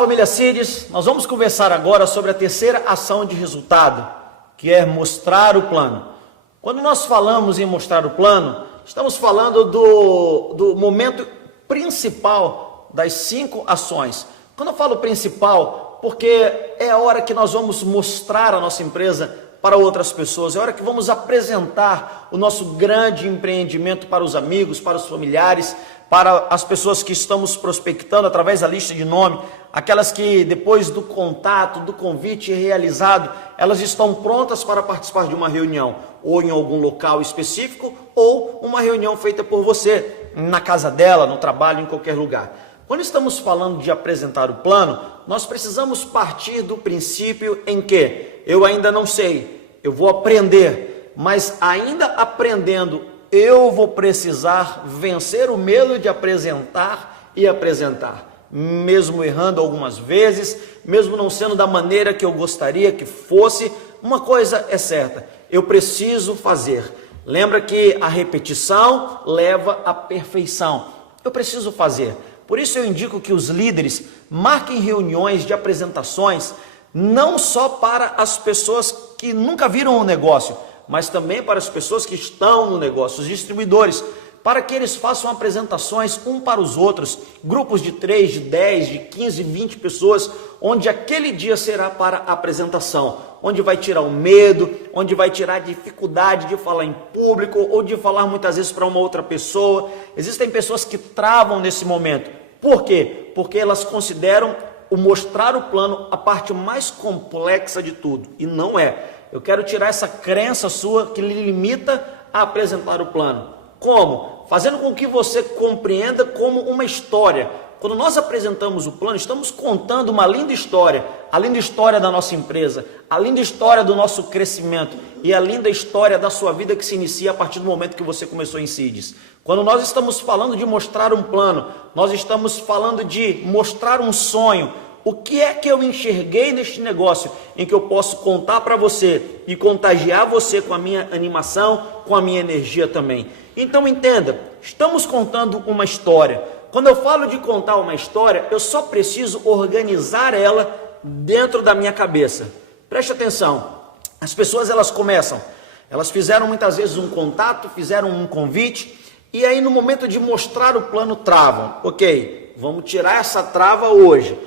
família Cides, nós vamos conversar agora sobre a terceira ação de resultado, que é mostrar o plano. Quando nós falamos em mostrar o plano, estamos falando do momento principal das 5 ações. Quando eu falo principal, porque é a hora que nós vamos mostrar a nossa empresa para outras pessoas, é a hora que vamos apresentar o nosso grande empreendimento para os amigos, para os familiares, para as pessoas que estamos prospectando através da lista de nome, aquelas que depois do contato, do convite realizado, elas estão prontas para participar de uma reunião, ou em algum local específico, ou uma reunião feita por você, na casa dela, no trabalho, em qualquer lugar. Quando estamos falando de apresentar o plano, nós precisamos partir do princípio em que eu ainda não sei, eu vou aprender, mas ainda aprendendo, eu vou precisar vencer o medo de apresentar e apresentar, mesmo errando algumas vezes, mesmo não sendo da maneira que eu gostaria que fosse. Uma coisa é certa, eu preciso fazer. Lembra que a repetição leva à perfeição. Eu preciso fazer. Por isso eu indico que os líderes marquem reuniões de apresentações, não só para as pessoas que nunca viram o negócio, mas também para as pessoas que estão no negócio, os distribuidores, para que eles façam apresentações um para os outros, grupos de 3, de 10, de 15, 20 pessoas, onde aquele dia será para a apresentação, onde vai tirar o medo, onde vai tirar a dificuldade de falar em público ou de falar muitas vezes para uma outra pessoa. Existem pessoas que travam nesse momento. Por quê? Porque elas consideram o mostrar o plano a parte mais complexa de tudo, e não é. Eu quero tirar essa crença sua que lhe limita a apresentar o plano. Como? Fazendo com que você compreenda como uma história. Quando nós apresentamos o plano, estamos contando uma linda história, a linda história da nossa empresa, a linda história do nosso crescimento e a linda história da sua vida que se inicia a partir do momento que você começou em Cides. Quando nós estamos falando de mostrar um plano, nós estamos falando de mostrar um sonho. O que é que eu enxerguei neste negócio em que eu posso contar para você e contagiar você com a minha animação, com a minha energia também? Então entenda, estamos contando uma história. Quando eu falo de contar uma história, eu só preciso organizar ela dentro da minha cabeça. Preste atenção, as pessoas elas fizeram muitas vezes um contato, fizeram um convite, e aí no momento de mostrar o plano travam. Ok, vamos tirar essa trava hoje.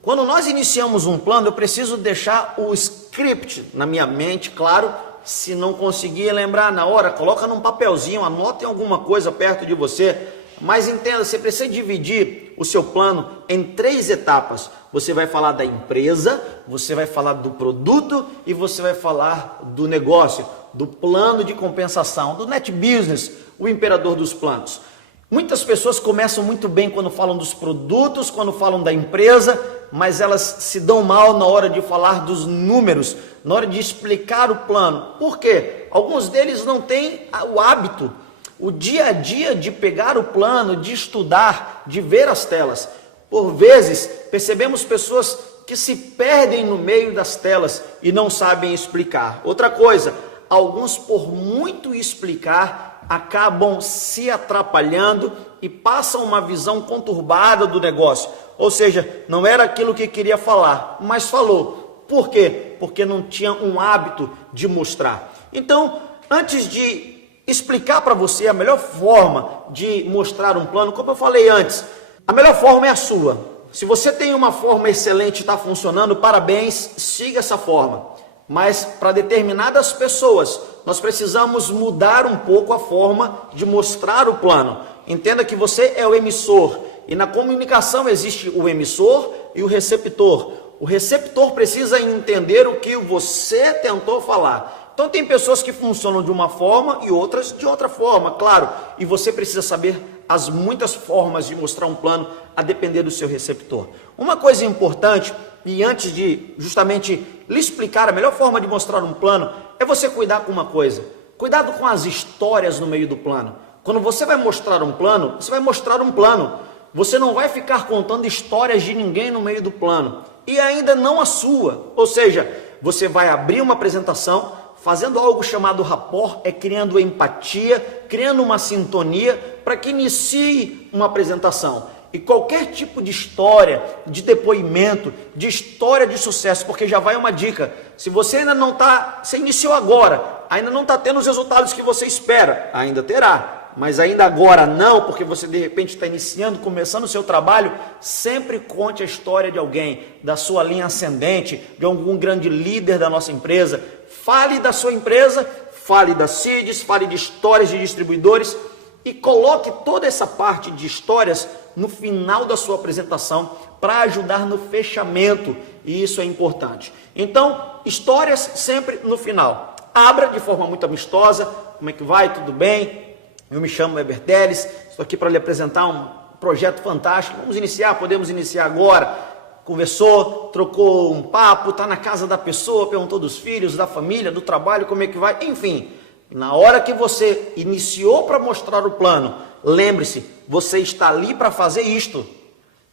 Quando nós iniciamos um plano, eu preciso deixar o script na minha mente, claro. Se não conseguir lembrar na hora, coloca num papelzinho, anotem alguma coisa perto de você. Mas entenda, você precisa dividir o seu plano em 3 etapas. Você vai falar da empresa, você vai falar do produto e você vai falar do negócio, do plano de compensação, do net business, o imperador dos planos. Muitas pessoas começam muito bem quando falam dos produtos, quando falam da empresa, mas elas se dão mal na hora de falar dos números, na hora de explicar o plano. Por quê? Alguns deles não têm o hábito, o dia a dia de pegar o plano, de estudar, de ver as telas. Por vezes, percebemos pessoas que se perdem no meio das telas e não sabem explicar. Outra coisa, alguns por muito explicar, acabam se atrapalhando e passam uma visão conturbada do negócio. Ou seja, não era aquilo que queria falar, mas falou. Por quê? Porque não tinha um hábito de mostrar. Então, antes de explicar para você a melhor forma de mostrar um plano, como eu falei antes, a melhor forma é a sua. Se você tem uma forma excelente e está funcionando, parabéns, siga essa forma. Mas para determinadas pessoas, nós precisamos mudar um pouco a forma de mostrar o plano. Entenda que você é o emissor e na comunicação existe o emissor e o receptor. O receptor precisa entender o que você tentou falar. Então tem pessoas que funcionam de uma forma e outras de outra forma, claro. E você precisa saber as muitas formas de mostrar um plano a depender do seu receptor. Uma coisa importante, e antes de justamente lhe explicar a melhor forma de mostrar um plano, é você cuidar com uma coisa. Cuidado com as histórias no meio do plano. Quando você vai mostrar um plano, você vai mostrar um plano. Você não vai ficar contando histórias de ninguém no meio do plano. E ainda não a sua. Ou seja, você vai abrir uma apresentação fazendo algo chamado rapport, criando empatia, criando uma sintonia para que inicie uma apresentação. E qualquer tipo de história, de depoimento, de história de sucesso, porque já vai uma dica, se você ainda não está, você iniciou agora, ainda não está tendo os resultados que você espera, ainda terá, mas ainda agora não, porque você de repente está iniciando, começando o seu trabalho, sempre conte a história de alguém, da sua linha ascendente, de algum grande líder da nossa empresa, fale da sua empresa, fale da CIDS, fale de histórias de distribuidores e coloque toda essa parte de histórias no final da sua apresentação para ajudar no fechamento, e isso é importante. Então, histórias sempre no final. Abra de forma muito amistosa, como é que vai, tudo bem? Eu me chamo Weber Teles, estou aqui para lhe apresentar um projeto fantástico, vamos iniciar, podemos iniciar agora. Conversou, trocou um papo, está na casa da pessoa, perguntou dos filhos, da família, do trabalho, como é que vai, enfim. Na hora que você iniciou para mostrar o plano, lembre-se, você está ali para fazer isto,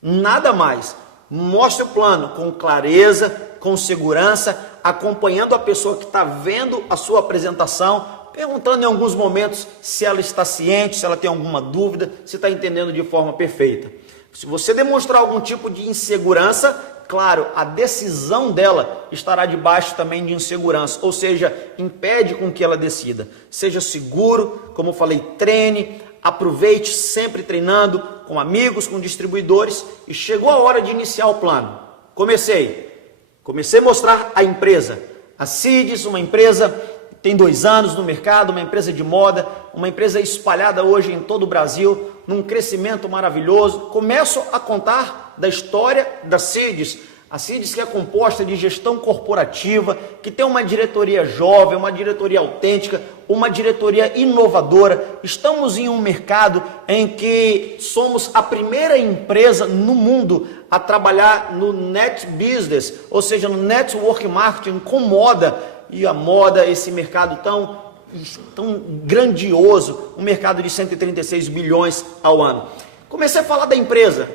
nada mais. Mostre o plano com clareza, com segurança, acompanhando a pessoa que está vendo a sua apresentação, perguntando em alguns momentos se ela está ciente, se ela tem alguma dúvida, se está entendendo de forma perfeita. Se você demonstrar algum tipo de insegurança, claro, a decisão dela estará debaixo também de insegurança, ou seja, impede com que ela decida. Seja seguro, como eu falei, treine, aproveite sempre treinando com amigos, com distribuidores, e chegou a hora de iniciar o plano. Comecei a mostrar a empresa. A CIDS, uma empresa que tem 2 anos no mercado, uma empresa de moda, uma empresa espalhada hoje em todo o Brasil, num crescimento maravilhoso. Começo a contar da história da CIDS. A CIDS que é composta de gestão corporativa, que tem uma diretoria jovem, uma diretoria autêntica, uma diretoria inovadora. Estamos em um mercado em que somos a primeira empresa no mundo a trabalhar no net business, ou seja, no network marketing com moda. E a moda, esse mercado tão grandioso, um mercado de 136 bilhões ao ano. Comecei a falar da empresa.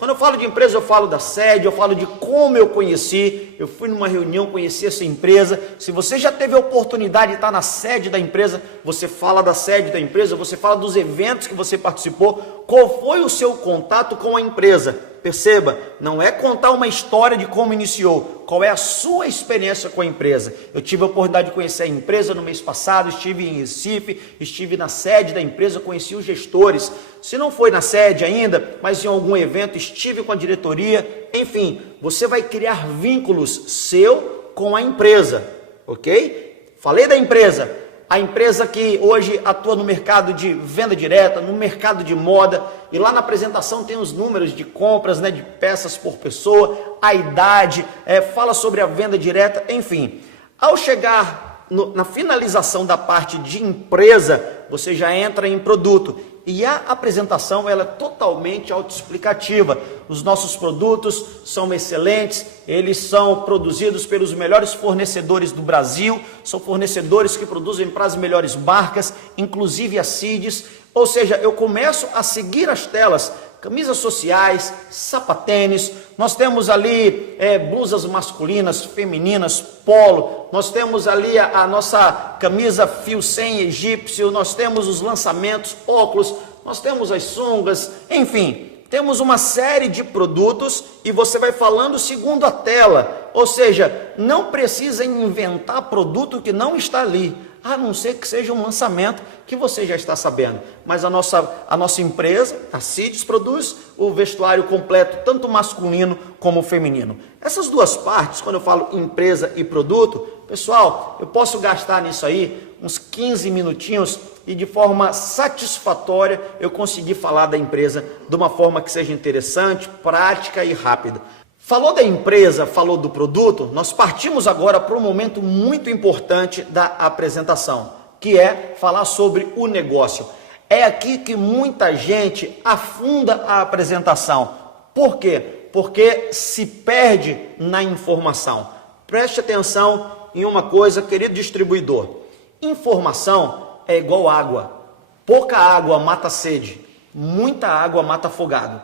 Quando eu falo de empresa, eu falo da sede, eu falo de como eu conheci. Eu fui numa reunião, conheci essa empresa. Se você já teve a oportunidade de estar na sede da empresa, você fala da sede da empresa, você fala dos eventos que você participou, qual foi o seu contato com a empresa. Perceba, não é contar uma história de como iniciou, qual é a sua experiência com a empresa. Eu tive a oportunidade de conhecer a empresa no mês passado, estive em Recife, estive na sede da empresa, conheci os gestores. Se não foi na sede ainda, mas em algum evento, estive com a diretoria. Enfim, você vai criar vínculos seu com a empresa, ok? Falei da empresa. A empresa que hoje atua no mercado de venda direta, no mercado de moda, e lá na apresentação tem os números de compras, de peças por pessoa, a idade, fala sobre a venda direta, enfim. Ao chegar na finalização da parte de empresa, você já entra em produto. E a apresentação ela é totalmente autoexplicativa. Os nossos produtos são excelentes, eles são produzidos pelos melhores fornecedores do Brasil, são fornecedores que produzem para as melhores marcas, inclusive a CIDS. Ou seja, eu começo a seguir as telas, camisas sociais, sapatênis, nós temos ali blusas masculinas, femininas, polo, nós temos ali a nossa camisa fio 100 egípcio, nós temos os lançamentos, óculos, nós temos as sungas, enfim, temos uma série de produtos e você vai falando segundo a tela, ou seja, não precisa inventar produto que não está ali, a não ser que seja um lançamento que você já está sabendo. Mas a nossa empresa, a CIDS, produz o vestuário completo, tanto masculino como feminino. Essas duas partes, quando eu falo empresa e produto, pessoal, eu posso gastar nisso aí uns 15 minutinhos e de forma satisfatória eu conseguir falar da empresa de uma forma que seja interessante, prática e rápida. Falou da empresa, falou do produto, nós partimos agora para um momento muito importante da apresentação, que é falar sobre o negócio. É aqui que muita gente afunda a apresentação. Por quê? Porque se perde na informação. Preste atenção em uma coisa, querido distribuidor. Informação é igual água. Pouca água mata sede, muita água mata afogado.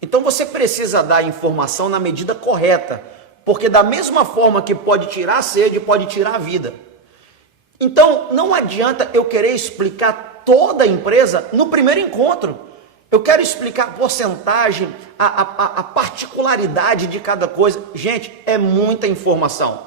Então você precisa dar a informação na medida correta, porque da mesma forma que pode tirar a sede, pode tirar a vida. Então não adianta eu querer explicar toda a empresa no primeiro encontro. Eu quero explicar a porcentagem, a particularidade de cada coisa. Gente, é muita informação.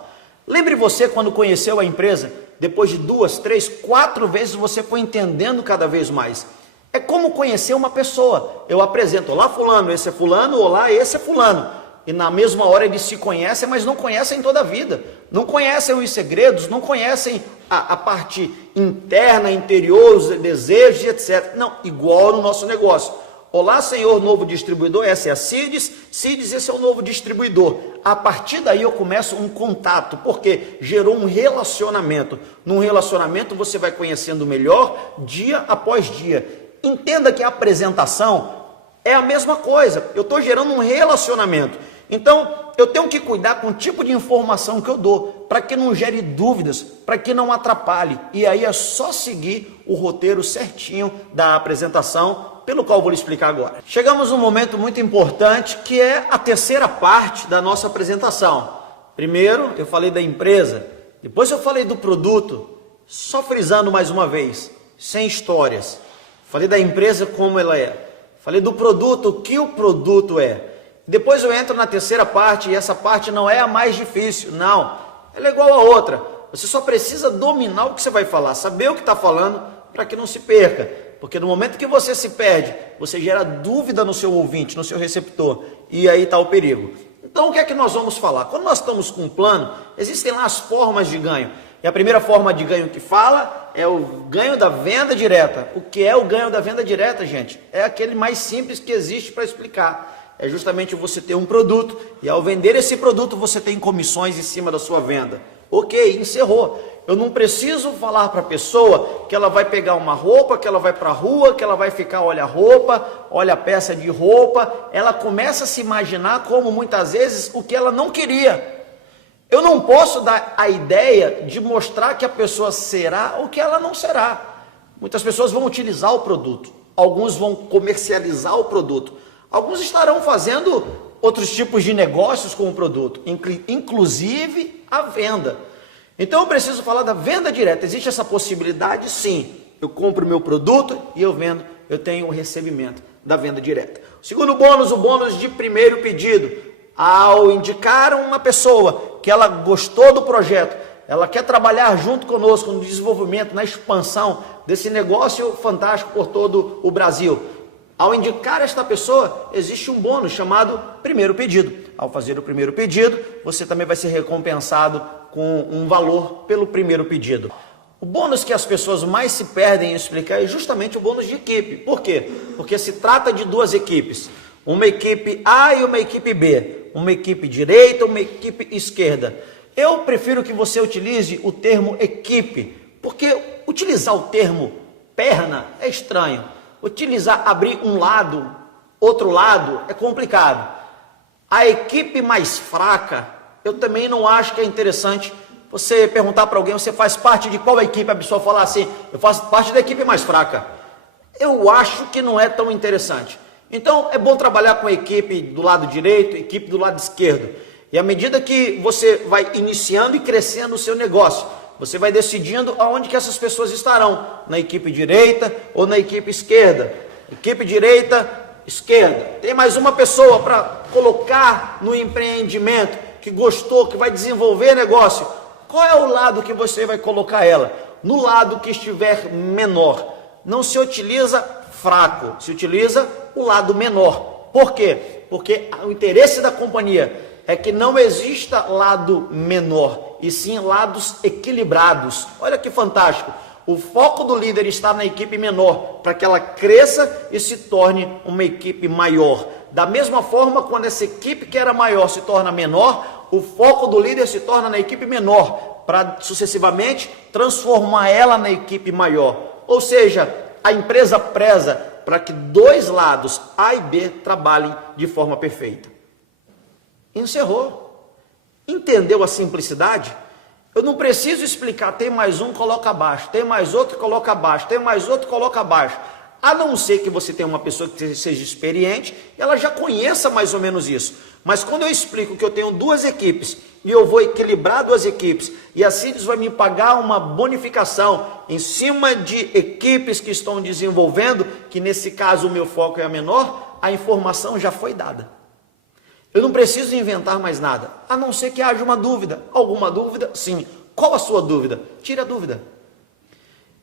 Lembre você quando conheceu a empresa, depois de 2, 3, 4 vezes você foi entendendo cada vez mais. É como conhecer uma pessoa. Eu apresento, olá fulano, esse é fulano, olá, esse é fulano. E na mesma hora eles se conhecem, mas não conhecem toda a vida. Não conhecem os segredos, não conhecem a parte interna, interior, os desejos, etc. Não, igual no nosso negócio. Olá, senhor novo distribuidor, essa é a Cides, Cides, esse é o novo distribuidor. A partir daí eu começo um contato, porque gerou um relacionamento. Num relacionamento você vai conhecendo melhor dia após dia. Entenda que a apresentação é a mesma coisa, eu estou gerando um relacionamento. Então, eu tenho que cuidar com o tipo de informação que eu dou, para que não gere dúvidas, para que não atrapalhe. E aí é só seguir o roteiro certinho da apresentação, pelo qual eu vou lhe explicar agora. Chegamos num momento muito importante, que é a terceira parte da nossa apresentação. Primeiro, eu falei da empresa, depois eu falei do produto, só frisando mais uma vez, sem histórias. Falei da empresa como ela é. Falei do produto, o que o produto é. Depois eu entro na terceira parte, e essa parte não é a mais difícil, não. Ela é igual a outra. Você só precisa dominar o que você vai falar, saber o que está falando, para que não se perca. Porque no momento que você se perde, você gera dúvida no seu ouvinte, no seu receptor, e aí está o perigo. Então o que é que nós vamos falar? Quando nós estamos com um plano, existem lá as formas de ganho. E a primeira forma de ganho que fala é o ganho da venda direta. O que é o ganho da venda direta, gente? É aquele mais simples que existe para explicar. É justamente você ter um produto e ao vender esse produto você tem comissões em cima da sua venda. Ok, encerrou. Eu não preciso falar para a pessoa que ela vai pegar uma roupa, que ela vai para a rua, que ela vai ficar, olha a roupa, olha a peça de roupa. Ela começa a se imaginar como muitas vezes o que ela não queria. Eu não posso dar a ideia de mostrar que a pessoa será o que ela não será. Muitas pessoas vão utilizar o produto, alguns vão comercializar o produto, alguns estarão fazendo outros tipos de negócios com o produto, inclusive a venda. Então eu preciso falar da venda direta. Existe essa possibilidade? Sim. Eu compro o meu produto e eu vendo, eu tenho o recebimento da venda direta. O segundo bônus, o bônus de primeiro pedido. Ao indicar uma pessoa que ela gostou do projeto, ela quer trabalhar junto conosco no desenvolvimento, na expansão desse negócio fantástico por todo o Brasil. Ao indicar esta pessoa, existe um bônus chamado primeiro pedido. Ao fazer o primeiro pedido, você também vai ser recompensado com um valor pelo primeiro pedido. O bônus que as pessoas mais se perdem em explicar é justamente o bônus de equipe. Por quê? Porque se trata de duas equipes. Uma equipe A e uma equipe B. Uma equipe direita, uma equipe esquerda. Eu prefiro que você utilize o termo equipe, porque utilizar o termo perna é estranho. Abrir um lado, outro lado, é complicado. A equipe mais fraca, eu também não acho que é interessante você perguntar para alguém, você faz parte de qual equipe? A pessoa falar assim, eu faço parte da equipe mais fraca. Eu acho que não é tão interessante. Então, é bom trabalhar com a equipe do lado direito, equipe do lado esquerdo. E à medida que você vai iniciando e crescendo o seu negócio, você vai decidindo aonde que essas pessoas estarão, na equipe direita ou na equipe esquerda. Equipe direita, esquerda. Tem mais uma pessoa para colocar no empreendimento, que gostou, que vai desenvolver negócio. Qual é o lado que você vai colocar ela? No lado que estiver menor. Não se utiliza fraco, se utiliza o lado menor. Por quê? Porque o interesse da companhia é que não exista lado menor, e sim lados equilibrados. Olha que fantástico. O foco do líder está na equipe menor, para que ela cresça e se torne uma equipe maior. Da mesma forma, quando essa equipe que era maior se torna menor, o foco do líder se torna na equipe menor, para sucessivamente transformar ela na equipe maior. Ou seja, a empresa preza para que dois lados, A e B, trabalhem de forma perfeita. Encerrou. Entendeu a simplicidade? Eu não preciso explicar, tem mais um, coloca abaixo, tem mais outro, coloca abaixo, tem mais outro, coloca abaixo. A não ser que você tenha uma pessoa que seja experiente, ela já conheça mais ou menos isso. Mas quando eu explico que eu tenho duas equipes e eu vou equilibrar duas equipes, e a CIDS vai me pagar uma bonificação em cima de equipes que estão desenvolvendo, que nesse caso o meu foco é a menor, a informação já foi dada. Eu não preciso inventar mais nada, a não ser que haja uma dúvida. Alguma dúvida? Sim. Qual a sua dúvida? Tire a dúvida.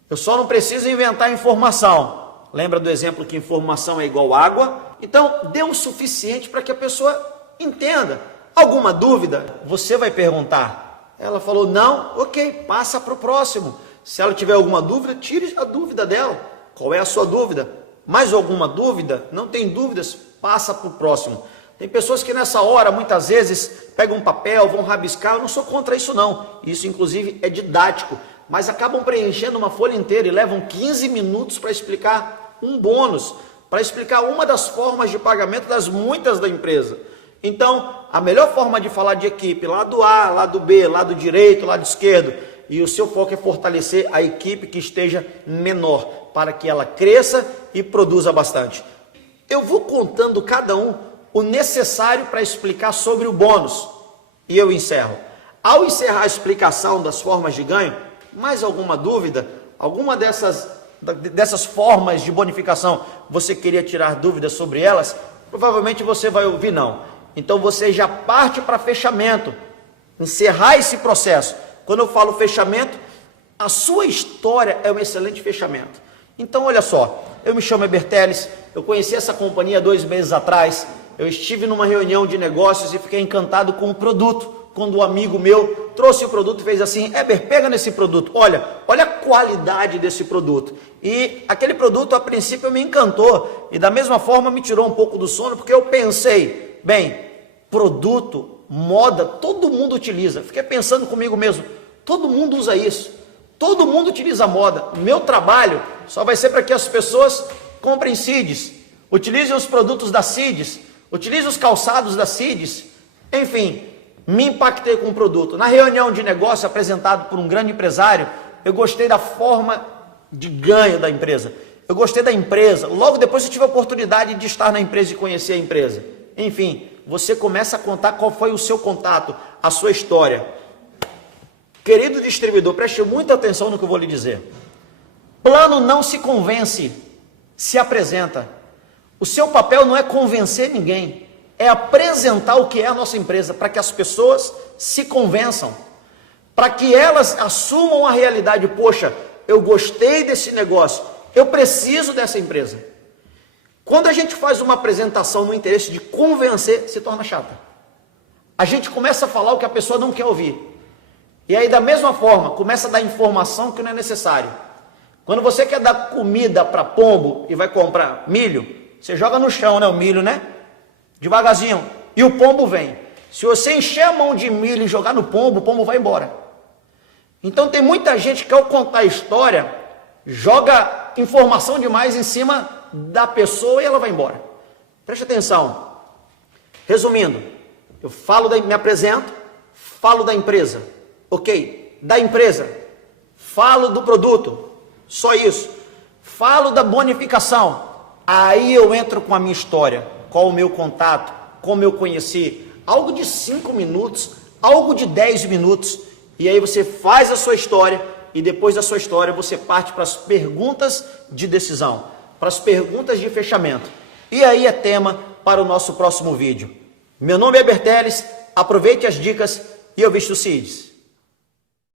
Eu só não preciso inventar informação. Lembra do exemplo que informação é igual água? Então, dê o suficiente para que a pessoa entenda. Alguma dúvida? Você vai perguntar. Ela falou não, ok, passa para o próximo. Se ela tiver alguma dúvida, tire a dúvida dela. Qual é a sua dúvida? Mais alguma dúvida? Não tem dúvidas? Passa para o próximo. Tem pessoas que nessa hora, muitas vezes, pegam um papel, vão rabiscar. Eu não sou contra isso não. Isso, inclusive, é didático. Mas acabam preenchendo uma folha inteira e levam 15 minutos para explicar um bônus, para explicar uma das formas de pagamento das muitas da empresa. Então, a melhor forma de falar de equipe, lado A, lado B, lado direito, lado esquerdo, e o seu foco é fortalecer a equipe que esteja menor, para que ela cresça e produza bastante. Eu vou contando cada um o necessário para explicar sobre o bônus, e eu encerro. Ao encerrar a explicação das formas de ganho, mais alguma dúvida? Alguma dessas formas de bonificação, você queria tirar dúvidas sobre elas? Provavelmente você vai ouvir não. Então você já parte para fechamento, encerrar esse processo. Quando eu falo fechamento, a sua história é um excelente fechamento. Então olha só, eu me chamo Heber Teles, eu conheci essa companhia 2 meses atrás, eu estive numa reunião de negócios e fiquei encantado com o produto. Quando um amigo meu trouxe o produto e fez assim, Heber, pega nesse produto, olha a qualidade desse produto. E aquele produto, a princípio, me encantou. E da mesma forma me tirou um pouco do sono, porque eu pensei, bem, produto, moda, todo mundo utiliza. Fiquei pensando comigo mesmo, todo mundo usa isso. Todo mundo utiliza moda. Meu trabalho só vai ser para que as pessoas comprem CIDS, utilizem os produtos da CIDS, utilizem os calçados da CIDS, enfim... Me impactei com o produto. Na reunião de negócio apresentado por um grande empresário, eu gostei da forma de ganho da empresa. Eu gostei da empresa. Logo depois eu tive a oportunidade de estar na empresa e conhecer a empresa. Enfim, você começa a contar qual foi o seu contato, a sua história. Querido distribuidor, preste muita atenção no que eu vou lhe dizer. Plano não se convence, se apresenta. O seu papel não é convencer ninguém. É apresentar o que é a nossa empresa, para que as pessoas se convençam, para que elas assumam a realidade, poxa, eu gostei desse negócio, eu preciso dessa empresa. Quando a gente faz uma apresentação no interesse de convencer, se torna chata. A gente começa a falar o que a pessoa não quer ouvir. E aí da mesma forma, começa a dar informação que não é necessário. Quando você quer dar comida para pombo e vai comprar milho, você joga no chão, né, o milho, né? Devagarzinho, e o pombo vem. Se você encher a mão de milho e jogar no pombo, o pombo vai embora. Então tem muita gente que ao contar a história, joga informação demais em cima da pessoa e ela vai embora. Preste atenção. Resumindo, eu me apresento, falo da empresa, ok? Da empresa, falo do produto, só isso. Falo da bonificação, aí eu entro com a minha história. Qual o meu contato, como eu conheci, algo de 5 minutos, algo de 10 minutos, e aí você faz a sua história, e depois da sua história você parte para as perguntas de decisão, para as perguntas de fechamento. E aí é tema para o nosso próximo vídeo. Meu nome é Heber Teles, aproveite as dicas e eu visto CIDS.